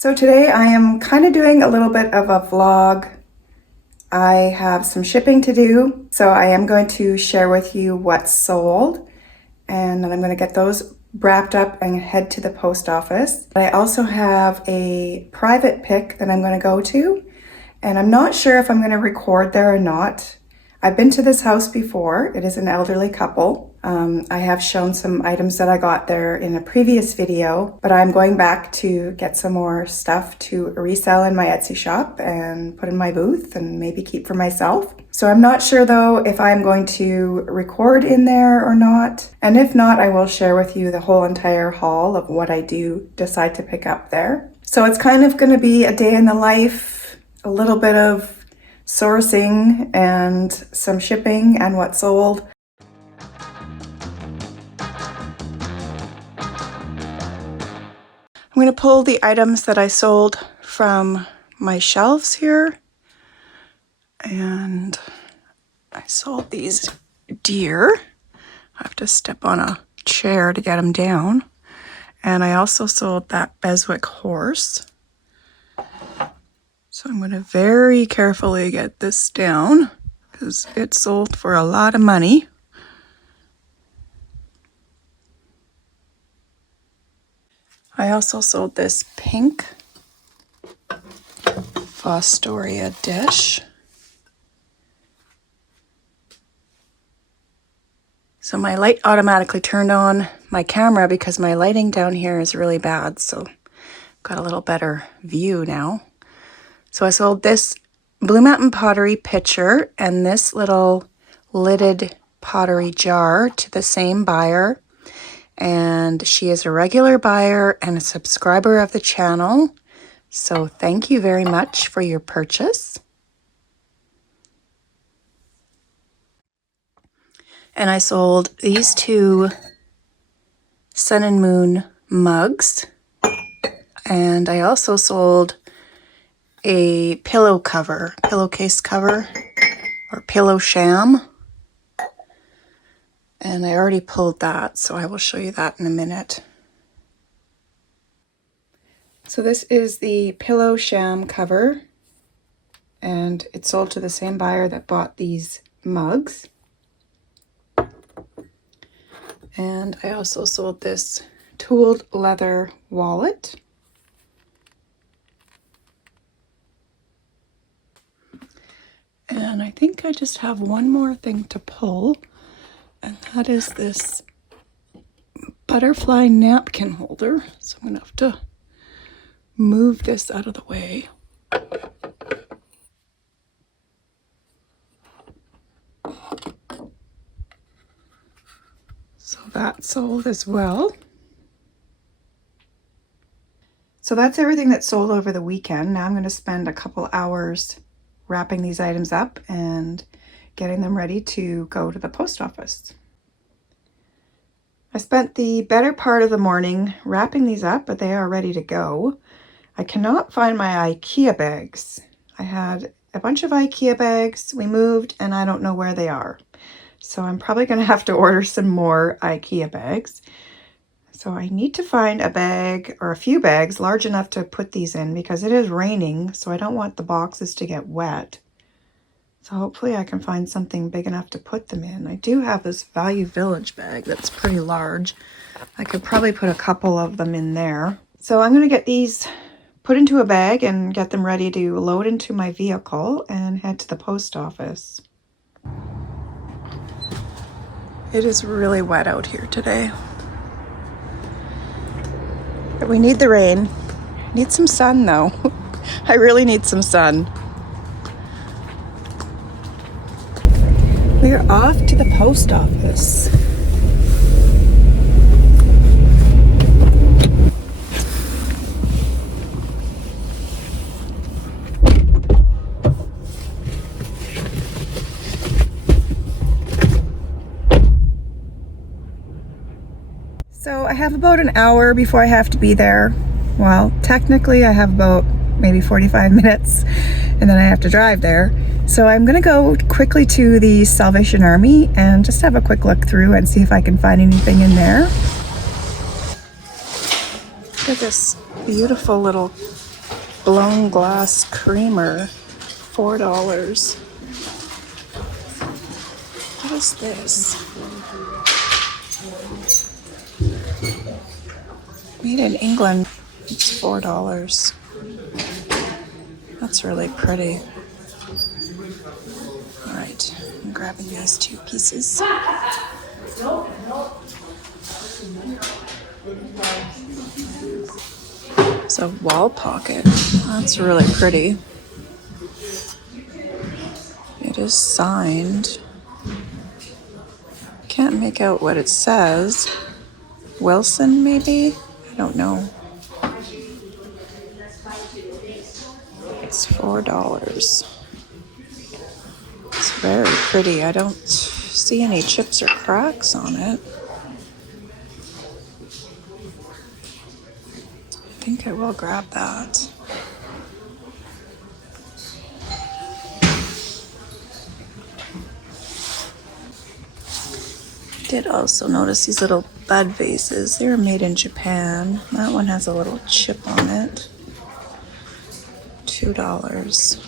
So today I am kind of doing a little bit of a vlog. I have some shipping to do, so I am going to share with you what's sold, and then I'm going to get those wrapped up and head to the post office. I also have a private pick that I'm going to go to, and I'm not sure if I'm going to record there or not. I've been to this house before. It is an elderly couple. I have shown some items that I got there in a previous video, but I'm going back to get some more stuff to resell in my Etsy shop and put in my booth and maybe keep for myself. So I'm not sure though if I'm going to record in there or not. And if not, I will share with you the whole entire haul of what I do decide to pick up there. So it's kind of going to be a day in the life, a little bit of sourcing and some shipping and what sold. I'm going to pull the items that I sold from my shelves here. And I sold these deer. I have to step on a chair to get them down. And I also sold that Beswick horse. So I'm going to very carefully get this down because it sold for a lot of money. I also sold this pink Fostoria dish. So my light automatically turned on my camera because my lighting down here is really bad. So got a little better view now. So I sold this Blue Mountain Pottery pitcher and this little lidded pottery jar to the same buyer. And she is a regular buyer and a subscriber of the channel. So thank you very much for your purchase. And I sold these two Sun and Moon mugs. And I also sold a pillowcase cover, or pillow sham. And I already pulled that, so I will show you that in a minute. So this is the pillow sham cover, and it sold to the same buyer that bought these mugs. And I also sold this tooled leather wallet. And I think I just have one more thing to pull. And that is this butterfly napkin holder. So I'm going to have to move this out of the way. So that sold as well. So that's everything that sold over the weekend. Now I'm going to spend a couple hours wrapping these items up and getting them ready to go to the post office. I spent the better part of the morning wrapping these up, but they are ready to go. I cannot find my IKEA bags. I had a bunch of IKEA bags. We moved and I don't know where they are. So I'm probably going to have to order some more IKEA bags. So I need to find a bag or a few bags large enough to put these in because it is raining, so I don't want the boxes to get wet. So hopefully I can find something big enough to put them in. I do have this Value Village bag that's pretty large. I could probably put a couple of them in there. So I'm going to get these put into a bag and get them ready to load into my vehicle and head to the post office. It is really wet out here today. But we need the rain. Need some sun though. I really need some sun. We are off to the post office. So I have about an hour before I have to be there. Well, technically I have about maybe 45 minutes and then I have to drive there. So I'm gonna go quickly to the Salvation Army and just have a quick look through and see if I can find anything in there. Look at this beautiful little blown glass creamer, $4. What is this? Made in England. It's $4. That's really pretty. All right, I'm grabbing these 2 pieces. It's a wall pocket. That's really pretty. It is signed. Can't make out what it says. Wilson, maybe? I don't know. It's $4. It's very pretty. I don't see any chips or cracks on it. I think I will grab that. Did also notice these little bud vases. They were made in Japan. That one has a little chip on it. $2.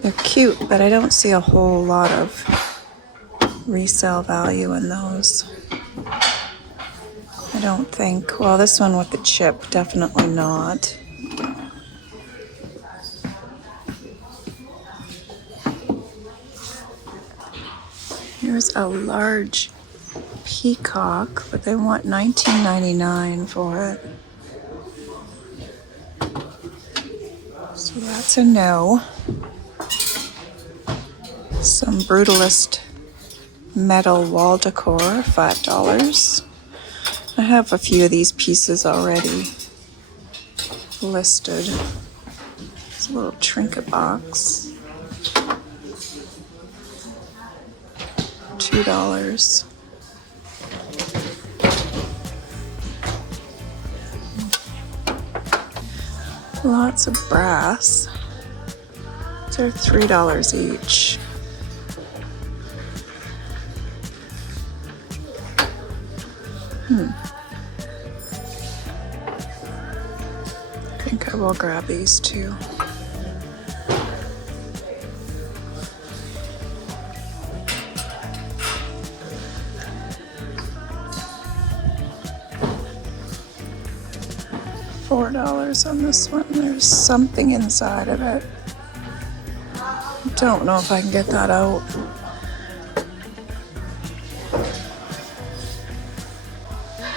They're cute, but I don't see a whole lot of resale value in those. I don't think. Well, this one with the chip, definitely not. Here's a large peacock, but they want $19.99 for it. So that's a no. Some Brutalist metal wall decor, $5. I have a few of these pieces already listed. It's a little trinket box. $2. Lots of brass. They're $3 each. I think I will grab these 2. $4 on this one. There's something inside of it. Don't know if I can get that out.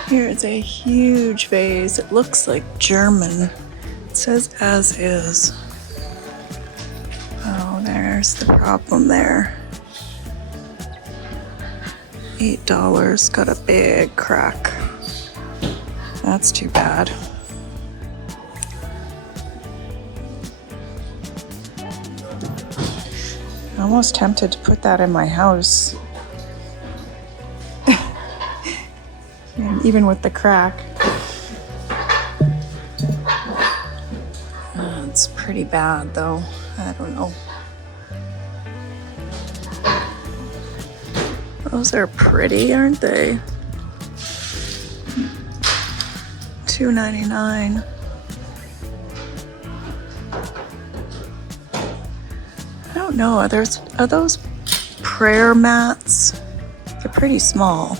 Here's a huge vase. It looks like German. It says as is. Oh, there's the problem there. $8. Got a big crack. That's too bad. I'm almost tempted to put that in my house. Even with the crack. It's pretty bad though. I don't know. Those are pretty, aren't they? $2.99. I don't know. Are those prayer mats? They're pretty small.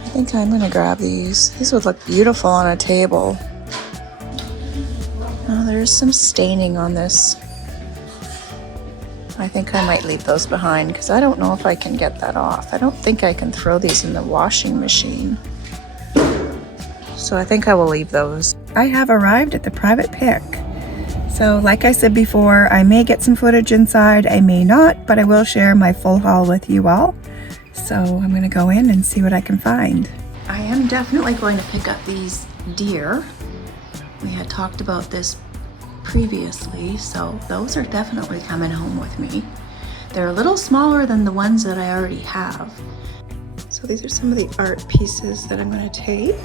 I think I'm gonna grab these. These would look beautiful on a table. Oh, there's some staining on this. I think I might leave those behind because I don't know if I can get that off. I don't think I can throw these in the washing machine. So I think I will leave those. I have arrived at the private pick. So like I said before, I may get some footage inside, I may not, but I will share my full haul with you all. So I'm gonna go in and see what I can find. I am definitely going to pick up these deer. We had talked about this previously, so those are definitely coming home with me. They're a little smaller than the ones that I already have. So these are some of the art pieces that I'm gonna take.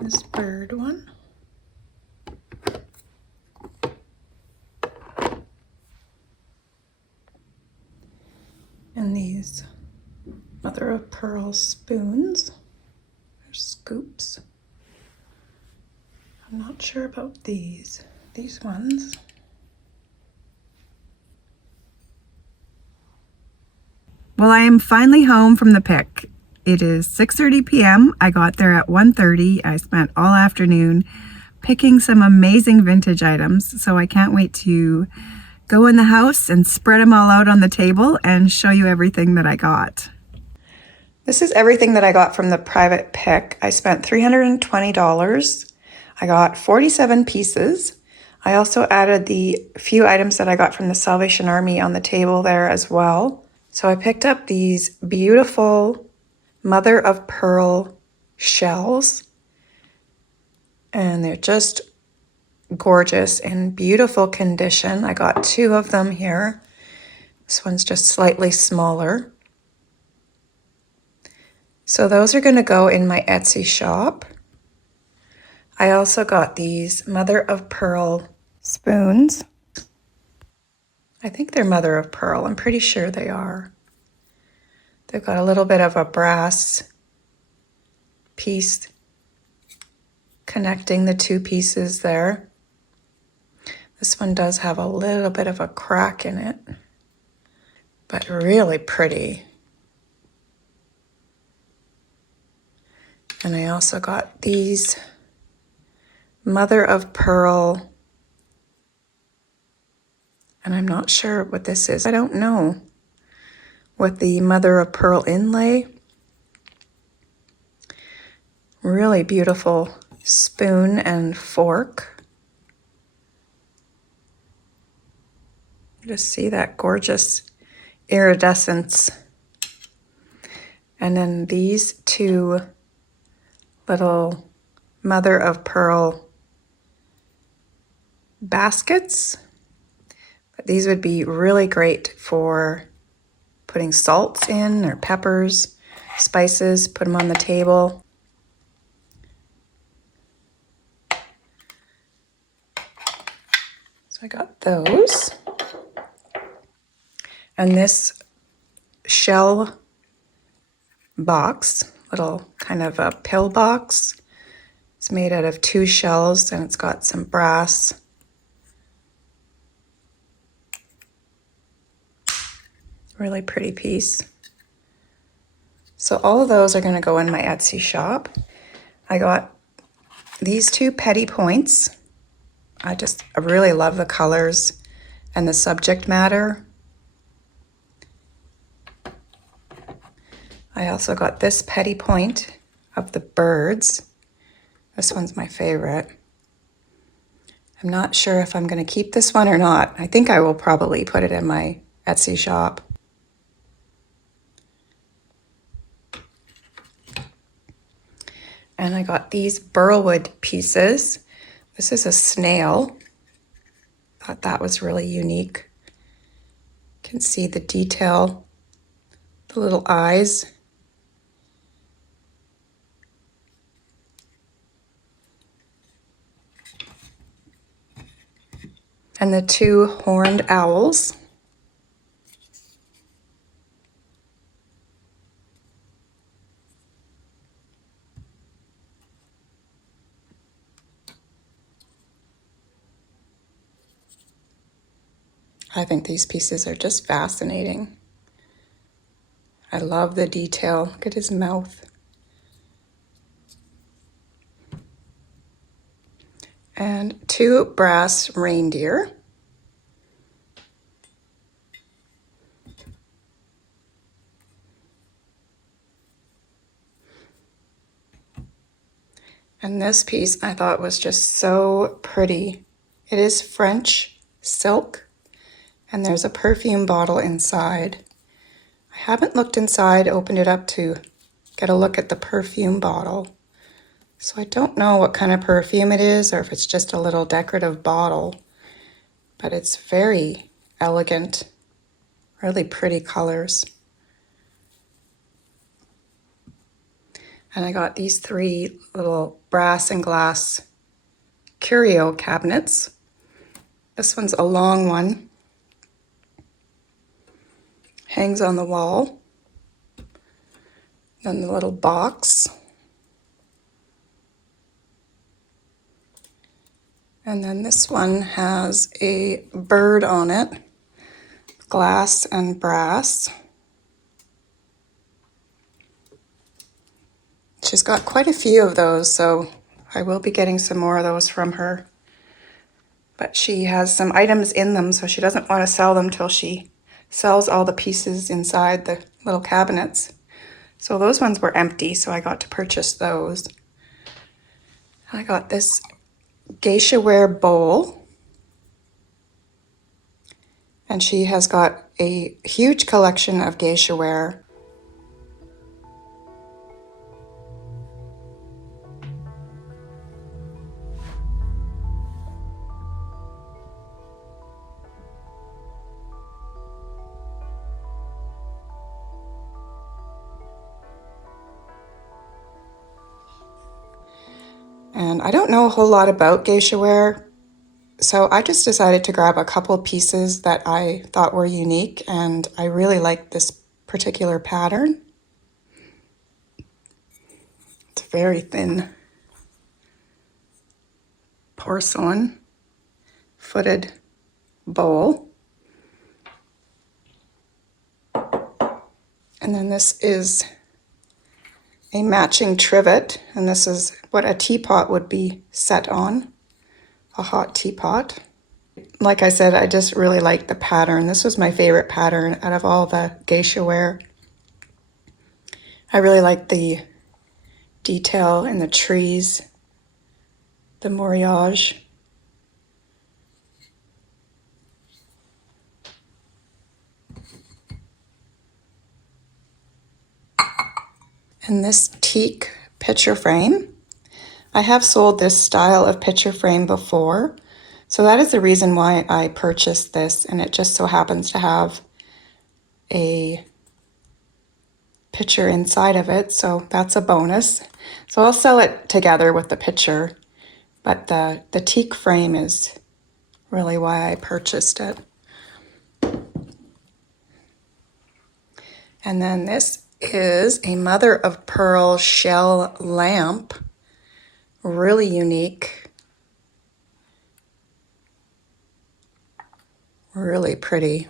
This bird one. And these mother of pearl spoons, or scoops. I'm not sure about these ones. Well, I am finally home from the pick. It is 6:30 p.m. I got there at 1:30. I spent all afternoon picking some amazing vintage items, so I can't wait to go in the house and spread them all out on the table and show you everything that I got. This is everything that I got from the private pick. I spent $320. I got 47 pieces. I also added the few items that I got from the Salvation Army on the table there as well. So I picked up these beautiful mother of pearl shells, and they're just gorgeous in beautiful condition. I got 2 of them here. This one's just slightly smaller. So those are going to go in my Etsy shop. I also got these mother of pearl spoons. I think they're mother of pearl. I'm pretty sure they are. They've got a little bit of a brass piece connecting the 2 pieces there. This one does have a little bit of a crack in it, but really pretty. And I also got these mother of pearl, and I'm not sure what this is. I don't know, with the mother of pearl inlay. Really beautiful spoon and fork. Just see that gorgeous iridescence. And then these 2 little mother of pearl baskets. But these would be really great for putting salts in, or peppers, spices, put them on the table. So I got those. And this shell box, little kind of a pill box. It's made out of 2 shells, and it's got some brass. Really pretty piece. So all of those are going to go in my Etsy shop. I got these 2 petty points. I really love the colors and the subject matter. I also got this petty point of the birds. This one's my favorite. I'm not sure if I'm going to keep this one or not. I think I will probably put it in my Etsy shop. And I got these burlwood pieces. This is a snail. Thought that was really unique. You can see the detail, the little eyes. And the 2 horned owls. I think these pieces are just fascinating. I love the detail. Look at his mouth. And 2 brass reindeer. And this piece I thought was just so pretty. It is French silk, and there's a perfume bottle inside. I haven't looked inside, opened it up to get a look at the perfume bottle. So I don't know what kind of perfume it is, or if it's just a little decorative bottle, but it's very elegant, really pretty colors. And I got these 3 little brass and glass curio cabinets. This one's a long one. hangs on the wall. Then the little box. And then this one has a bird on it, glass and brass. She's got quite a few of those, so I will be getting some more of those from her. But she has some items in them, so she doesn't want to sell them till she sells all the pieces inside the little cabinets. So those ones were empty, so I got to purchase those. I got this geisha ware bowl. And she has got a huge collection of geisha ware. And I don't know a whole lot about geisha ware, so I just decided to grab a couple pieces that I thought were unique, and I really like this particular pattern. It's very thin porcelain footed bowl. And then this is a matching trivet, and this is what a teapot would be set on, a hot teapot. Like I said, I just really like the pattern. This was my favorite pattern out of all the geisha ware. I really like the detail in the trees, the moirage. And this teak picture frame. I have sold this style of picture frame before, so that is the reason why I purchased this, and it just so happens to have a picture inside of it, so that's a bonus. So I'll sell it together with the picture, but the teak frame is really why I purchased it. And then this is a mother of pearl shell lamp, really unique, really pretty.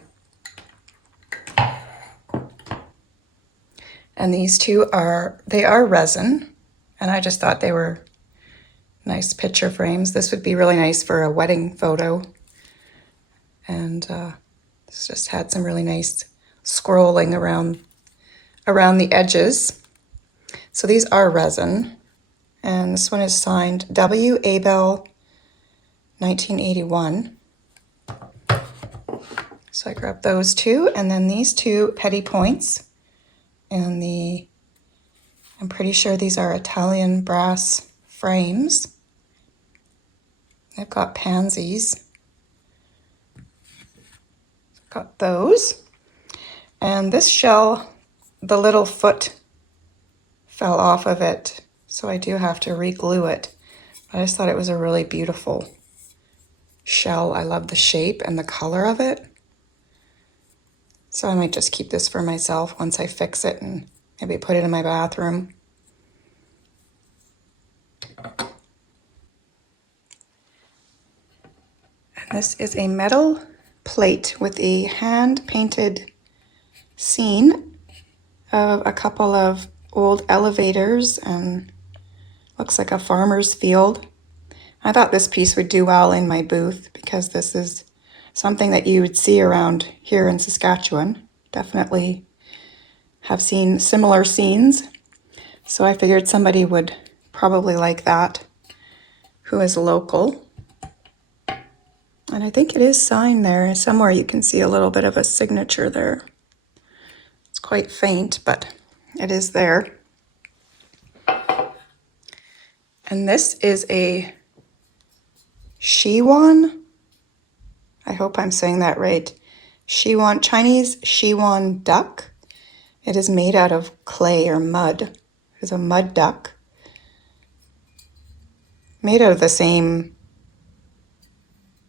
And these two are resin, and I just thought they were nice picture frames. This would be really nice for a wedding photo. And this just had some really nice scrolling around the edges. So these are resin, and this one is signed W. Abel 1981. So I grabbed those two, and then these two petty points. And I'm pretty sure these are Italian brass frames. They've got pansies. Got those. And this shell, the little foot fell off of it, so I do have to re-glue it. But I just thought it was a really beautiful shell. I love the shape and the color of it. So I might just keep this for myself once I fix it and maybe put it in my bathroom. And this is a metal plate with a hand-painted scene of a couple of old elevators, and looks like a farmer's field. I thought this piece would do well in my booth because this is something that you would see around here in Saskatchewan. Definitely have seen similar scenes. So I figured somebody would probably like that who is local. And I think it is signed there. Somewhere you can see a little bit of a signature there. It's quite faint, but it is there. And this is a Shiwan. I hope I'm saying that right. Shiwan, Chinese Shiwan duck. It is made out of clay or mud. It is a mud duck. Made out of the same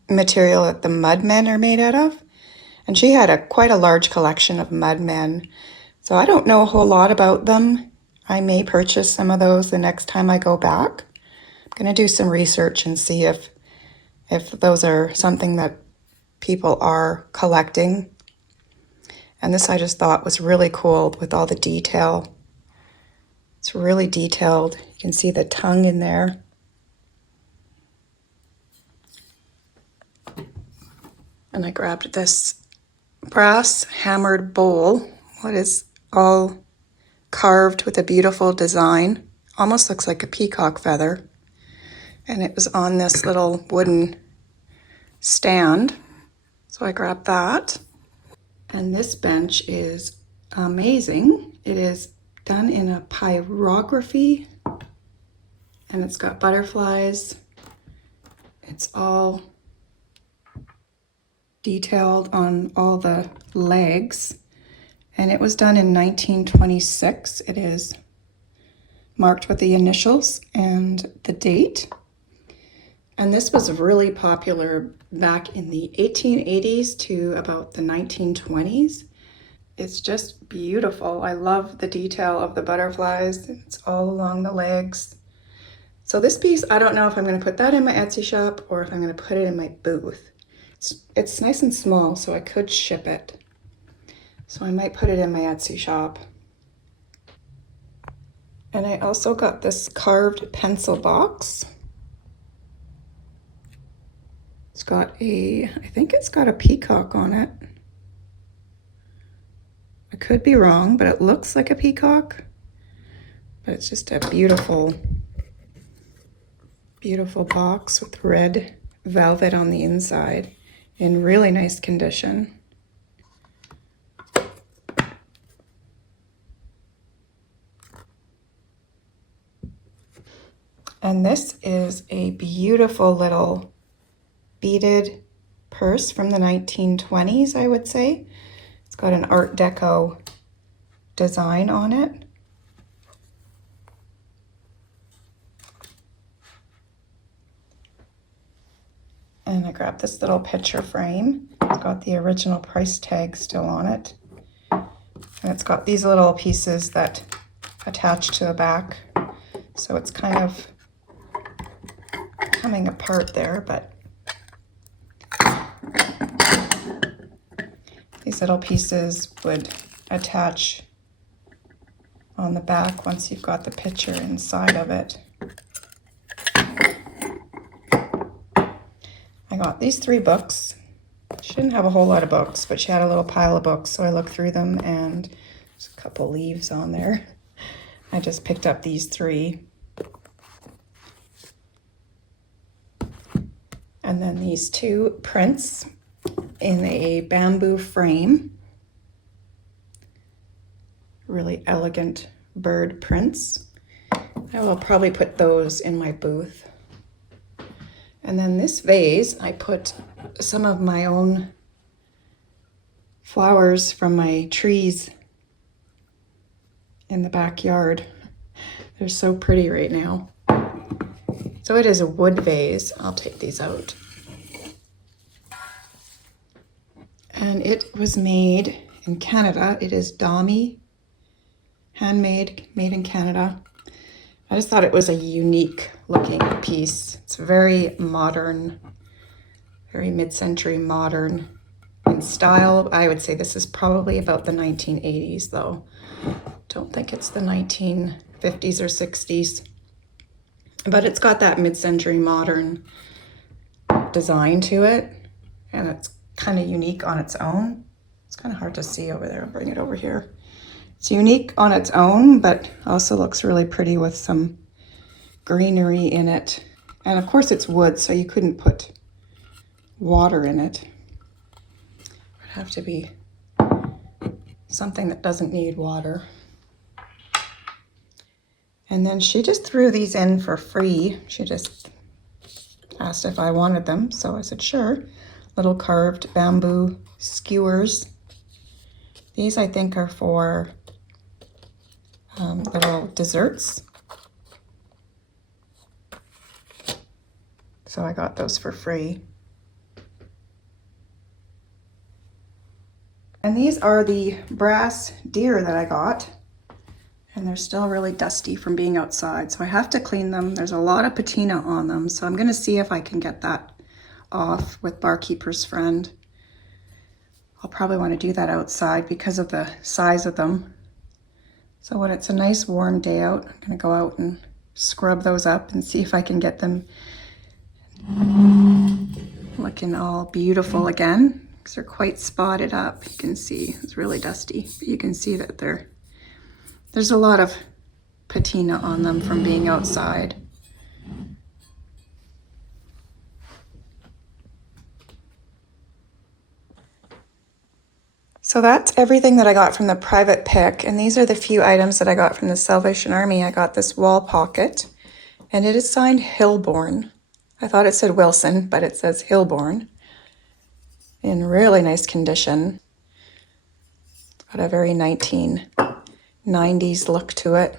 material that the mud men are made out of. And she had quite a large collection of mud men. So I don't know a whole lot about them. I may purchase some of those the next time I go back. I'm going to do some research and see if those are something that people are collecting. And this I just thought was really cool with all the detail. It's really detailed. You can see the tongue in there. And I grabbed this brass hammered bowl. What is all carved with a beautiful design. Almost looks like a peacock feather. And it was on this little wooden stand. So I grabbed that. And this bench is amazing. It is done in a pyrography, and it's got butterflies. It's all detailed on all the legs, and it was done in 1926. It is marked with the initials and the date. And this was really popular back in the 1880s to about the 1920s. It's just beautiful. I love the detail of the butterflies. It's all along the legs. So this piece, I don't know if I'm going to put that in my Etsy shop or if I'm going to put it in my booth. It's nice and small, so I could ship it. So I might put it in my Etsy shop. And I also got this carved pencil box. It's got I think it's got a peacock on it. I could be wrong, but it looks like a peacock. But it's just a beautiful, beautiful box with red velvet on the inside in really nice condition. And this is a beautiful little beaded purse from the 1920s, I would say. It's got an Art Deco design on it. And I grabbed this little picture frame. It's got the original price tag still on it. And it's got these little pieces that attach to the back. So it's kind of coming apart there, but these little pieces would attach on the back once you've got the picture inside of it. I got these 3 books. She didn't have a whole lot of books, but she had a little pile of books, so I looked through them and there's a couple leaves on there. I just picked up these 3. And then these 2 prints in a bamboo frame. Really elegant bird prints. I will probably put those in my booth. And then this vase, I put some of my own flowers from my trees in the backyard. They're so pretty right now. So it is a wood vase. I'll take these out. And it was made in Canada. It is Dami, handmade, made in Canada. I just thought it was a unique looking piece. It's very modern, very mid-century modern in style. I would say this is probably about the 1980s though. Don't think it's the 1950s or 60s. But it's got that mid-century modern design to it, and it's kind of unique on its own. It's kind of hard to see over there. I'll bring it over here. It's unique on its own, but also looks really pretty with some greenery in it. And of course it's wood, so you couldn't put water in it. It would have to be something that doesn't need water. And then she just threw these in for free. She just asked if I wanted them, so I said sure. Little carved bamboo skewers. These I think are for little desserts. So I got those for free. And these are the brass deer that I got. And they're still really dusty from being outside, so I have to clean them. There's a lot of patina on them, so I'm gonna see if I can get that off with Barkeeper's Friend. I'll probably want to do that outside because of the size of them. So when it's a nice warm day out, I'm gonna go out and scrub those up and see if I can get them looking all beautiful again, because they're quite spotted up. You can see it's really dusty, but you can see that there's a lot of patina on them from being outside. So that's everything that I got from the private pick, and these are the few items that I got from the Salvation Army. I got this wall pocket, and it is signed Hilborn. I thought it said Wilson, but it says Hilborn. In really nice condition. It's got a very 1990s look to it.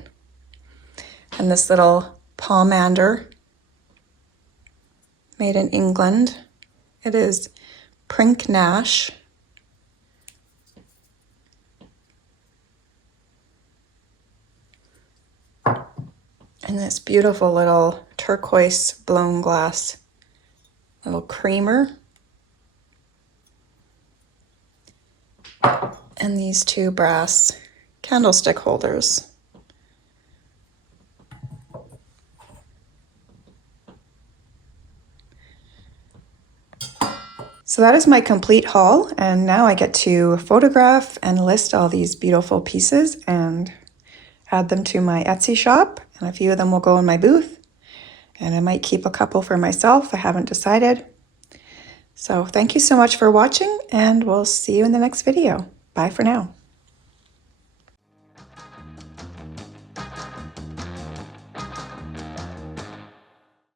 And this little pomander, made in England. It is Prink Nash. And this beautiful little turquoise blown glass little creamer. And these two brass candlestick holders. So that is my complete haul, and now I get to photograph and list all these beautiful pieces and add them to my Etsy shop, and a few of them will go in my booth, and I might keep a couple for myself. I haven't decided. So thank you so much for watching, and we'll see you in the next video. Bye for now.